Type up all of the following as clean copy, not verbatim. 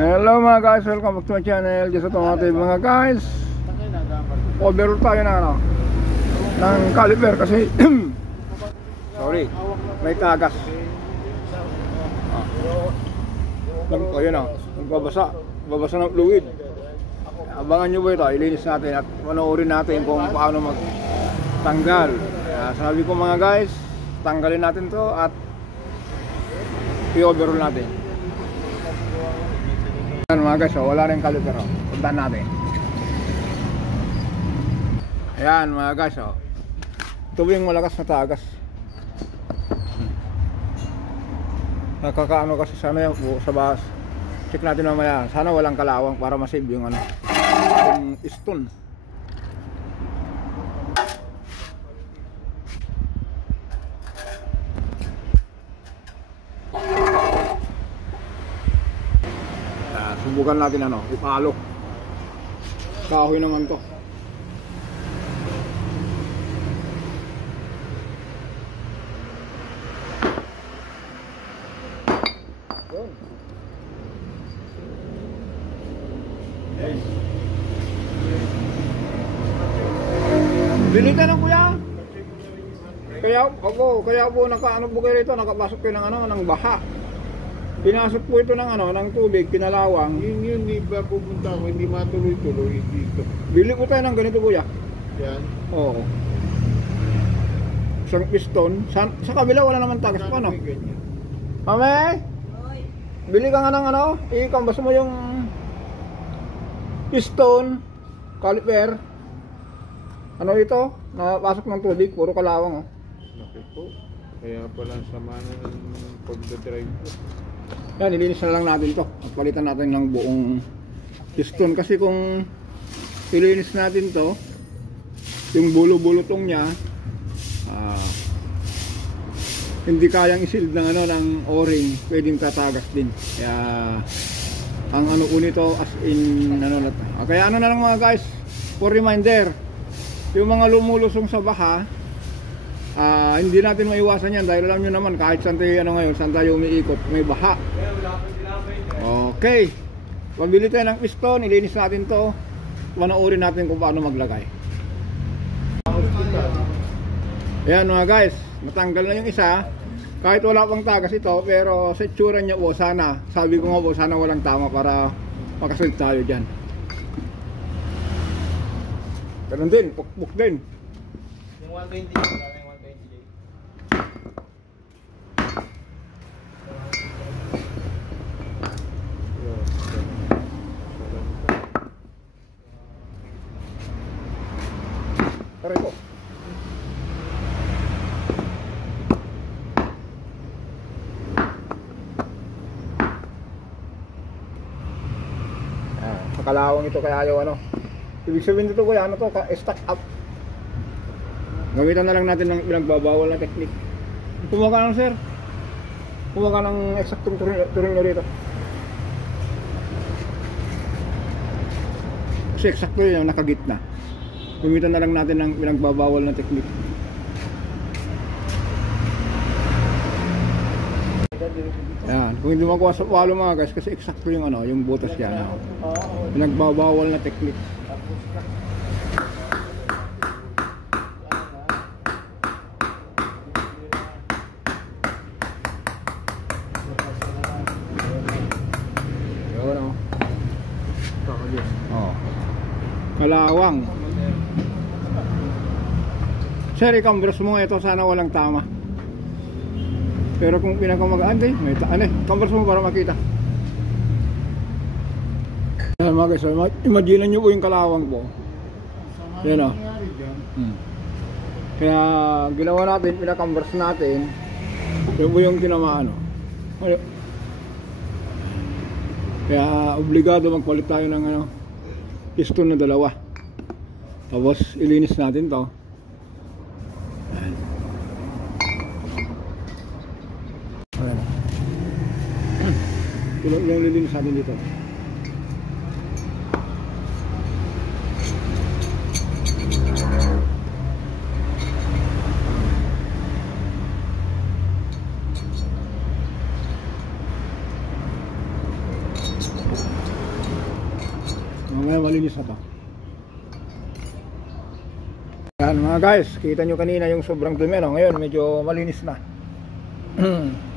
Hello mga guys, welcome back to my channel. Just automotive mga guys. Overall tayo na ano ng caliper kasi sorry, may tagas. Ayun na, babasa ng fluid. Abangan nyo ba ito, ilinis natin at panoorin natin kung paano magtanggal. Sabi ko mga guys, tanggalin natin to at i-overall natin. Ayan mga guys, wala rin caliper. Puntahan natin. Ayan mga guys, ito yung malakas na tagas. Nakakaano kasi sana yung sa bas. Check natin mamaya. Sana walang kalawang para masave yung ano, yung stone. Subukan natin ano, ipalo. Kahoy naman to. Yun. Bili ka na kuya. Kaya po nakaano po kayo rito, nakapasok kayo ng ano, ng baha. Pinasok po ito ng ano, ng tubig, pinalawang. Yun, hindi ba pupunta ako, hindi matuloy-tuloy dito. Bili ko tayo ng ganito kuya. Yan. Oo. Isang piston. Sa kabila wala naman tagas pa no? Mame? Bili ka nga ng ano, ikambas mo yung piston, caliper. Ano ito? Napasok ng tubig, puro kalawang oh. Okay po. Kaya pala sama na ng pagdadrive ko. Yan, nilinis na lang natin to at palitan natin ng buong piston kasi kung nilinis natin to, yung bulo-bulutong nya hindi kayang isild ng ano, ng o-ring, pwedeng tatagas din. Kaya ang ano po nito as in ano na to. Kaya ano na lang mga guys, for reminder, yung mga lumulusong sa baha, hindi natin maiwasan yan dahil alam nyo naman kahit saan tayo, ano ngayon, saan tayo umiikot, may baha. Okay, pabili tayo ng piston, ilinis natin to, panoorin natin kung paano maglagay. Ayan mga guys, natanggal na yung isa. Kahit wala pang tagas ito, pero sa itsura niya po, sana, sabi ko nga po, sana walang tama para makasunod tayo dyan. Ganun din, pukpuk din. Yung 120. Taray ko. Makalawang ito kaya ayaw ano. Ibig sabihin dito kuya, ano to, stack up. Gamitan na lang natin ng pinagbabawal na technique. Kumuha ka ng sir. Kumuha ka ng eksaktong turing nyo dito. Kasi eksakto yun, nakagitna. Gamitan na lang natin ng pinagbabawal na technique. Ayan, kung hindi makuha sa palo mga guys, kasi eksakto yung ano, yung butas yan. Pinagbabawal na technique. Yun oh. Kalawang. Sir, ikambros mo nga ito, sana walang tama. Pero kung pinakamagaan, may kambros mo para makita. Yan mga guys, imagine nyo po yung kalawang po. Yan o. Kaya ginawa natin, pinakambros natin. Yan po yung tinamaan o. Kaya obligado magpalit tayo ng ano, piston na dalawa. Tapos ilinis natin to. Yung lilinis natin dito. Ngayon malinis na to. Yan mga guys, kita nyo kanina yung sobrang dumi, no? Ngayon medyo malinis na.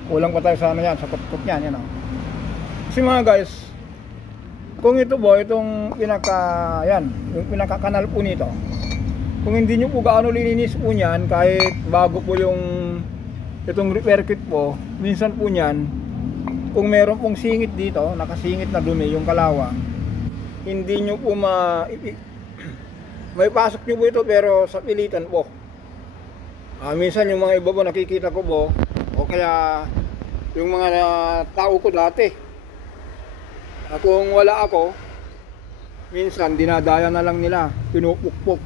Kulang pa tayo sa ano yan, sa kutkot yan, yan, no? Kasi mga guys, kung ito po, itong yung pinaka-kanal po nito, kung hindi nyo po gaano lininis po yan, kahit bago po yung itong repair kit po, minsan po yan, kung meron pong singit dito, nakasingit na dumi yung kalawang, hindi nyo po may pasok nyo po ito pero sa pilitan po. Minsan yung mga iba po nakikita ko po, o kaya yung mga tao ko dati, kung wala ako, minsan dinadaya na lang nila, pinupukpok.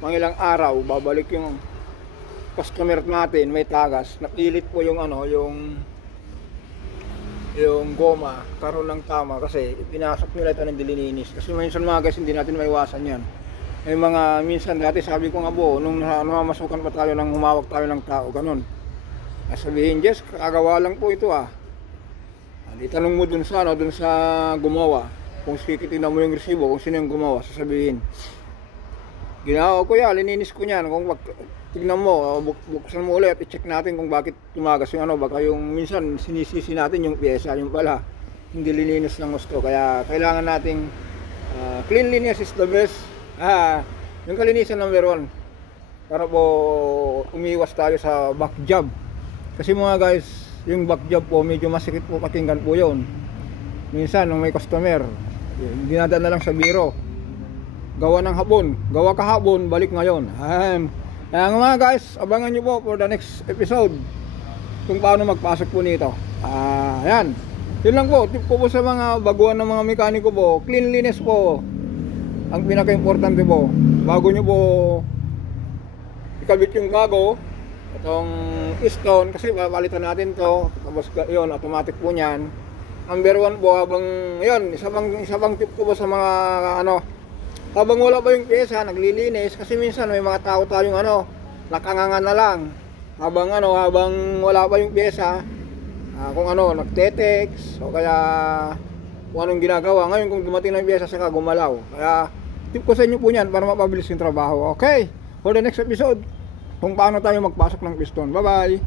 Mga ilang araw, babalik yung customer natin, may tagas, napilit po yung yung goma, karoon ng tama kasi pinasok nila ito ng dilininis. Kasi minsan mga guys, hindi natin maiwasan yan. May mga minsan dati sabi ko nga po, nung namamasukan pa tayo nang humawak tayo ng tao, ganun. Sabihin, Jess, kagawa lang po ito Di tanong mo dun sa gumawa, kung titignan mo yung resibo, kung sino yung gumawa, sasabihin, ginawa ko yan, lininis ko yan. Kung tignan mo, buksan mo ulit, i-check natin kung bakit tumagas yung baka yung minsan sinisisi natin yung pyesa, yung pala, hindi lininis ng gusto. Kaya kailangan nating cleanliness is the best. Yung kalinisan number 1 para po umiwas tayo sa back job. Kasi mga guys, yung back job po medyo masikip po pakinggan po yun. Minsan nung may customer, dinadala na lang sa biro, gawa ng hapon, gawa kahapon, balik ngayon. Kaya mga guys, abangan nyo po for the next episode kung paano magpasok po nito. Ayan, yun lang po, tip ko po sa mga baguhan ng mga mekaniko po, cleanliness po ang pinaka-importante po. Bago nyo po ikabit yung gago, itong piston, kasi papalitan natin to, tapos yun, automatic po nyan. Number 1 po, habang yun, isa pang tip ko po sa mga habang wala pa yung pyesa, naglilinis, kasi minsan may mga tao tayong nakangangan na lang. Habang wala pa yung pyesa, kung nagte-text, o kaya kung anong ginagawa. Ngayon kung dumating na yung pyesa, saka gumalaw. Kaya tip ko sa inyo po yan para mapabilis yung trabaho. Okay, for the next episode, kung paano tayo magpasok ng piston. Bye bye!